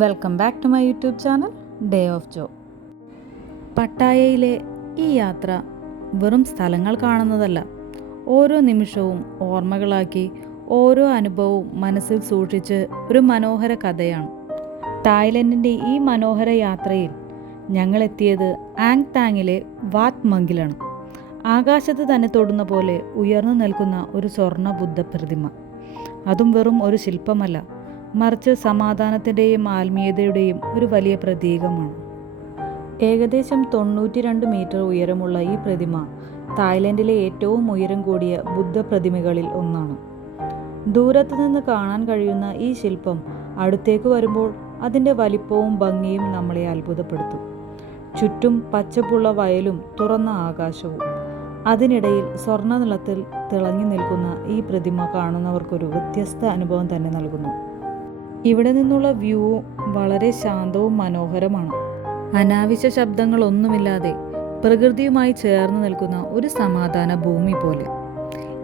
Welcome back to my YouTube channel day of Jo. പട്ടായയിലെ ഈ യാത്ര വെറും സ്ഥലങ്ങൾ കാണുന്നതല്ല, ഓരോ നിമിഷവും ഓർമ്മകളാക്കി ഓരോ അനുഭവവും മനസ്സിൽ സൂക്ഷിച്ച് ഒരു മനോഹര കഥയാണ്. തായ്ലൻഡിൻ്റെ ഈ മനോഹര യാത്രയിൽ ഞങ്ങളെത്തിയത് ആങ് താങ്ങിലെ വാത് മംഗിലാണ്. ആകാശത്ത് തന്നെ തൊടുന്ന പോലെ ഉയർന്നു നിൽക്കുന്ന ഒരു സ്വർണ്ണ ബുദ്ധ പ്രതിമ. അതും വെറും ഒരു ശില്പമല്ല, മറിച്ച് സമാധാനത്തിൻ്റെയും ആത്മീയതയുടെയും ഒരു വലിയ പ്രതീകമാണ്. ഏകദേശം 92 മീറ്റർ ഉയരമുള്ള ഈ പ്രതിമ തായ്ലൻഡിലെ ഏറ്റവും ഉയരം കൂടിയ ബുദ്ധ പ്രതിമകളിൽ ഒന്നാണ്. ദൂരത്തു നിന്ന് കാണാൻ കഴിയുന്ന ഈ ശില്പം അടുത്തേക്ക് വരുമ്പോൾ അതിൻ്റെ വലിപ്പവും ഭംഗിയും നമ്മളെ അത്ഭുതപ്പെടുത്തും. ചുറ്റും പച്ചപ്പുള്ള വയലും തുറന്ന ആകാശവും, അതിനിടയിൽ സ്വർണ്ണ നിളത്തിൽ തിളങ്ങി നിൽക്കുന്ന ഈ പ്രതിമ കാണുന്നവർക്കൊരു വ്യത്യസ്ത അനുഭവം തന്നെ നൽകുന്നു. ഇവിടെ നിന്നുള്ള വ്യൂ വളരെ ശാന്തവും മനോഹരമാണ്. അനാവശ്യ ശബ്ദങ്ങളൊന്നുമില്ലാതെ പ്രകൃതിയുമായി ചേർന്ന് നിൽക്കുന്ന ഒരു സമാധാന ഭൂമി പോലെ.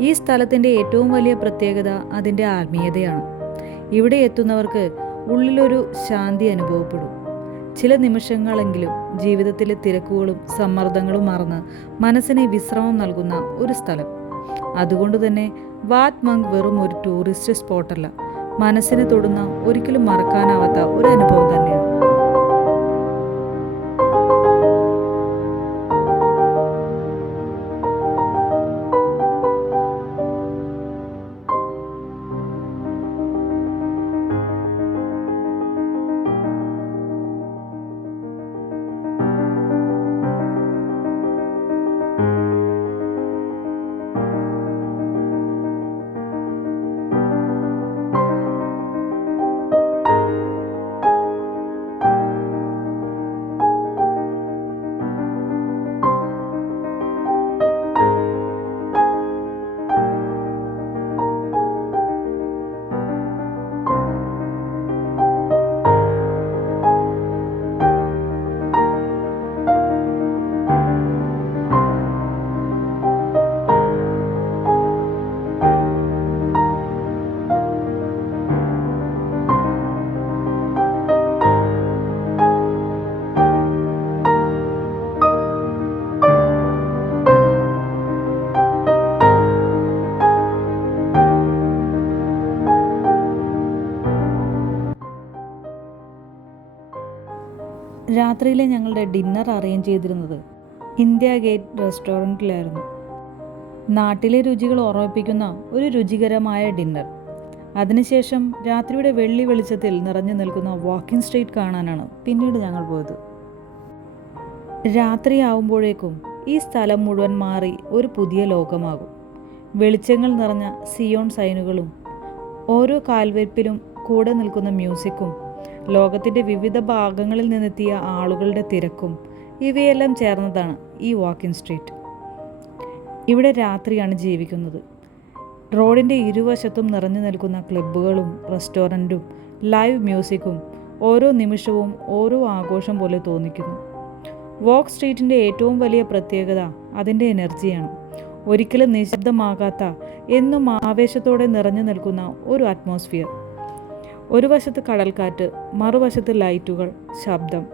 ഈ സ്ഥലത്തിൻ്റെ ഏറ്റവും വലിയ പ്രത്യേകത അതിൻ്റെ ആത്മീയതയാണ്. ഇവിടെ എത്തുന്നവർക്ക് ഉള്ളിലൊരു ശാന്തി അനുഭവപ്പെടും. ചില നിമിഷങ്ങളെങ്കിലും ജീവിതത്തിലെ തിരക്കുകളും സമ്മർദ്ദങ്ങളും മറന്ന് മനസ്സിന് വിശ്രമം നൽകുന്ന ഒരു സ്ഥലം. അതുകൊണ്ട് തന്നെ വാത് മംഗ് വെറും ഒരു ടൂറിസ്റ്റ് സ്പോട്ടല്ല, മനസ്സിനെ തൊടുന്ന ഒരിക്കലും മറക്കാനാവാത്ത ഒരു അനുഭവം തന്നെയാണ്. രാത്രിയിലെ ഞങ്ങളുടെ ഡിന്നർ അറേഞ്ച് ചെയ്തിരുന്നത് ഇന്ത്യ ഗേറ്റ് റെസ്റ്റോറൻറ്റിലായിരുന്നു. നാട്ടിലെ രുചികൾ ഓർമ്മിപ്പിക്കുന്ന ഒരു രുചികരമായ ഡിന്നർ. അതിനുശേഷം രാത്രിയുടെ വെള്ളി വെളിച്ചത്തിൽ നിറഞ്ഞു നിൽക്കുന്ന വാക്കിംഗ് സ്ട്രീറ്റ് കാണാനാണ് പിന്നീട് ഞങ്ങൾ പോയത്. രാത്രിയാവുമ്പോഴേക്കും ഈ സ്ഥലം മുഴുവൻ മാറി ഒരു പുതിയ ലോകമാകും. വെളിച്ചങ്ങൾ നിറഞ്ഞ സിയോൺ സൈനുകളും ഓരോ കാൽവെപ്പിലും കൂടെ നിൽക്കുന്ന മ്യൂസിക്കും ലോകത്തിൻ്റെ വിവിധ ഭാഗങ്ങളിൽ നിന്നെത്തിയ ആളുകളുടെ തിരക്കും, ഇവയെല്ലാം ചേർന്നതാണ് ഈ വാക്കിംഗ് സ്ട്രീറ്റ്. ഇവിടെ രാത്രിയാണ് ജീവിക്കുന്നത്. റോഡിൻ്റെ ഇരുവശത്തും നിറഞ്ഞു നിൽക്കുന്ന ക്ലബ്ബുകളും റെസ്റ്റോറൻറ്റും ലൈവ് മ്യൂസിക്കും ഓരോ നിമിഷവും ഓരോ ആഘോഷം പോലെ തോന്നിക്കുന്നു. വാക്ക് സ്ട്രീറ്റിൻ്റെ ഏറ്റവും വലിയ പ്രത്യേകത അതിൻ്റെ എനർജിയാണ്. ഒരിക്കലും നിശബ്ദമാകാത്ത, എന്നും ആവേശത്തോടെ നിറഞ്ഞു നിൽക്കുന്ന ഒരു അറ്റ്മോസ്ഫിയർ. ഒരു വശത്ത് കടൽക്കാറ്റ്, മറുവശത്ത് ലൈറ്റുകൾ, ശബ്ദം.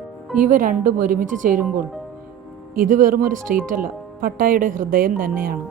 ഇവ രണ്ടും ഒരുമിച്ച് ചേരുമ്പോൾ ഇത് വെറും ഒരു സ്ട്രീറ്റല്ല, പട്ടായയുടെ ഹൃദയം തന്നെയാണ്.